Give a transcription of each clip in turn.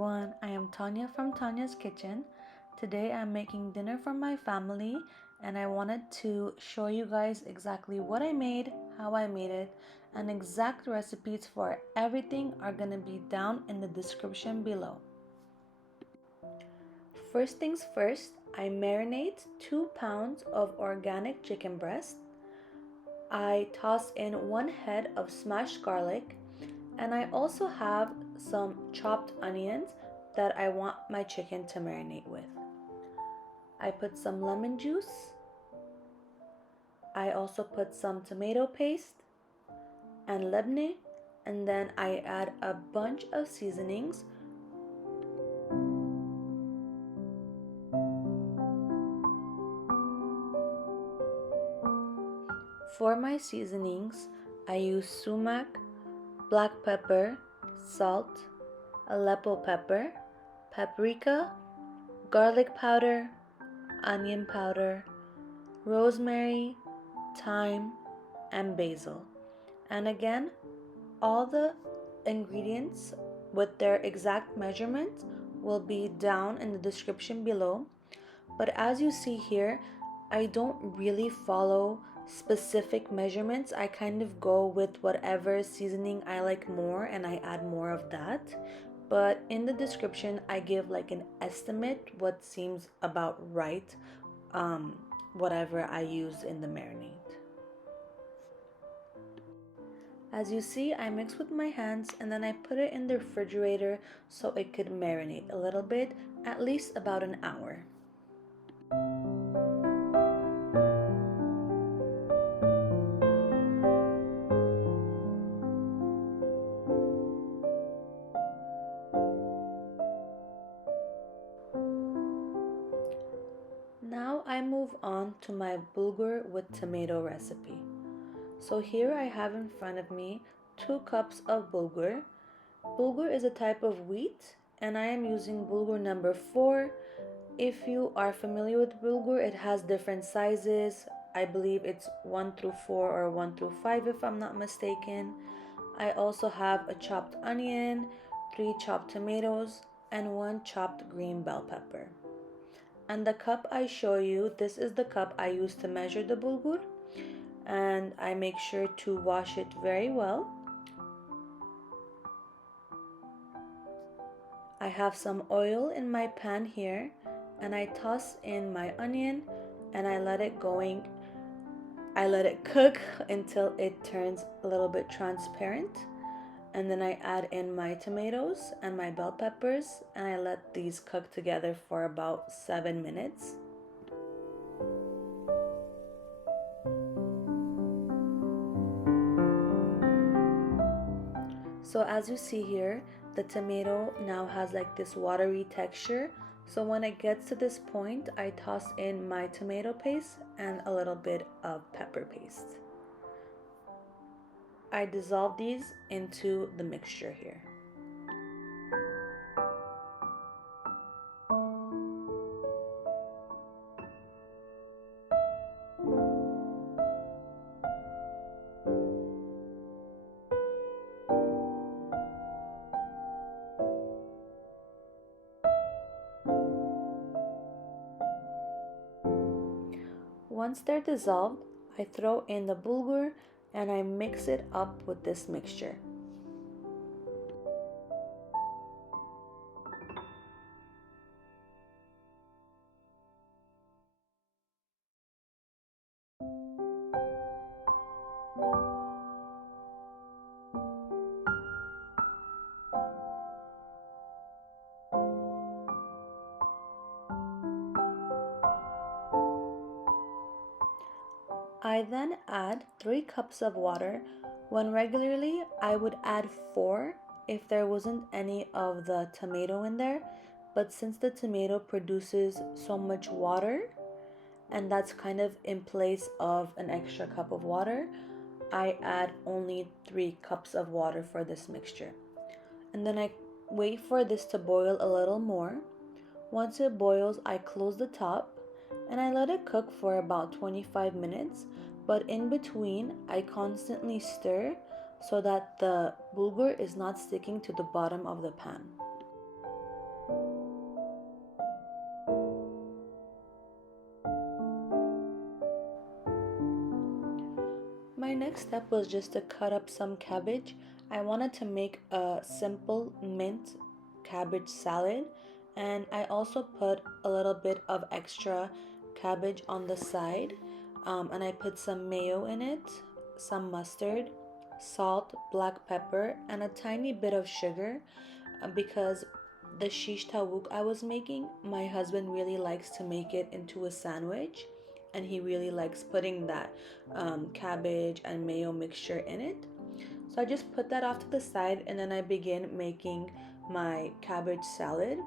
everyone, I am Tanya from Tanya's Kitchen. Today I'm making dinner for my family and I wanted to show you guys exactly what I made, how I made it, and exact recipes for everything are going to be down in the description below. First things first, I marinate 2 pounds of organic chicken breast. I toss in 1 head of smashed garlic, and I also have some chopped onions that I want my chicken to marinate with. I put some lemon juice. I also put some tomato paste and lebne, and then I add a bunch of seasonings. For my seasonings, I use sumac, black pepper, salt, Aleppo pepper, paprika, garlic powder, onion powder, rosemary, thyme, and basil. And again, all the ingredients with their exact measurements will be down in the description below. But as you see here, I don't really follow specific measurements. I kind of go with whatever seasoning I like more and I add more of that. But in the description, I give like an estimate what seems about right, whatever I use in the marinade. As you see, I mix with my hands and then I put it in the refrigerator so it could marinate a little bit, at least about an hour. Now I move on to my bulgur with tomato recipe. So here I have in front of me 2 cups of bulgur. Bulgur is a type of wheat and I am using bulgur number 4. If you are familiar with bulgur, it has different sizes. I believe it's 1 through 4 or 1 through 5 if I'm not mistaken. I also have a chopped onion, 3 chopped tomatoes, and 1 chopped green bell pepper. And the cup I show you, this is the cup I use to measure the bulgur, and I make sure to wash it very well. I have some oil in my pan here and I toss in my onion and I let it cook until it turns a little bit transparent. And then I add in my tomatoes and my bell peppers and I let these cook together for about 7 minutes. So as you see here, the tomato now has like this watery texture. So when it gets to this point, I toss in my tomato paste and a little bit of pepper paste. I dissolve these into the mixture here. Once they're dissolved, I throw in the bulgur and I mix it up with this mixture. I then add 3 cups of water, when regularly I would add 4 if there wasn't any of the tomato in there. But since the tomato produces so much water, and that's kind of in place of an extra cup of water, I add only 3 cups of water for this mixture. And then I wait for this to boil a little more. Once it boils, I close the top and I let it cook for about 25 minutes, but in between I constantly stir so that the bulgur is not sticking to the bottom of the pan. step was just to cut up some cabbage. I wanted to make a simple mint cabbage salad, and I also put a little bit of extra cabbage on the side, and I put some mayo in it, some mustard, salt, black pepper, and a tiny bit of sugar because the shish tawook I was making, my husband really likes to make it into a sandwich, and he really likes putting that cabbage and mayo mixture in it. So I just put that off to the side, and then I begin making my cabbage salad.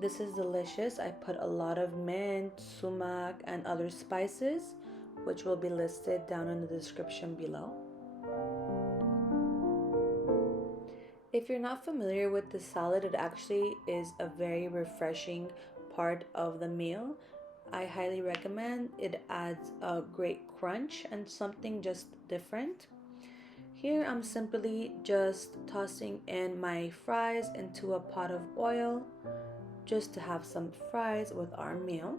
This is delicious. I put a lot of mint, sumac, and other spices, which will be listed down in the description below. If you're not familiar with the salad, it actually is a very refreshing part of the meal. I highly recommend. It adds a great crunch and something just different. Here I'm simply just tossing in my fries into a pot of oil just to have some fries with our meal.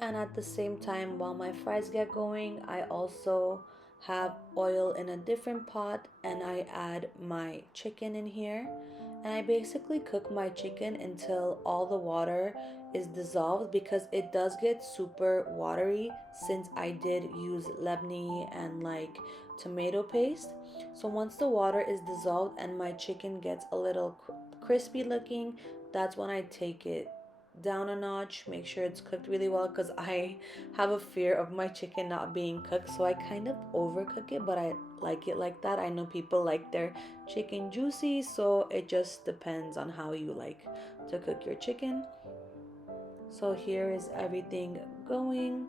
And at the same time, while my fries get going, I also have oil in a different pot, and I add my chicken in here. And I basically cook my chicken until all the water is dissolved, because it does get super watery since I did use lebne and like tomato paste. So once the water is dissolved and my chicken gets a little crispy looking, that's when I take it down a notch, make sure it's cooked really well, because I have a fear of my chicken not being cooked, so I kind of overcook it, but I like it like that. I know people like their chicken juicy, so it just depends on how you like to cook your chicken. So here is everything going.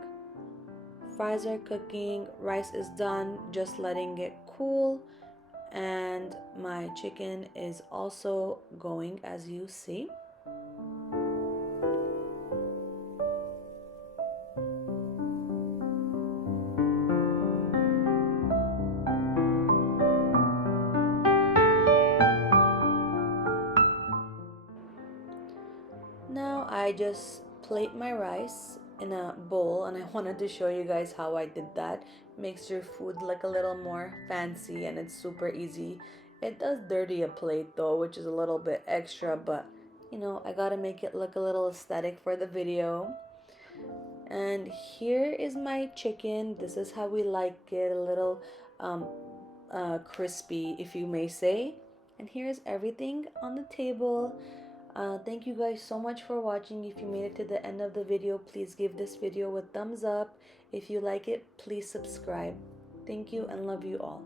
Fries are cooking, rice is done, just letting it cool, and my chicken is also going, as you see. Now I just plate my rice in a bowl, and I wanted to show you guys how I did that. Makes your food look a little more fancy, and it's super easy. It does dirty a plate though, which is a little bit extra, but you know, I gotta make it look a little aesthetic for the video. And here is my chicken. This is how we like it, a little crispy, if you may say. And here's everything on the table. Thank you guys so much for watching. If you made it to the end of the video, please give this video a thumbs up. If you like it, please subscribe. Thank you and love you all.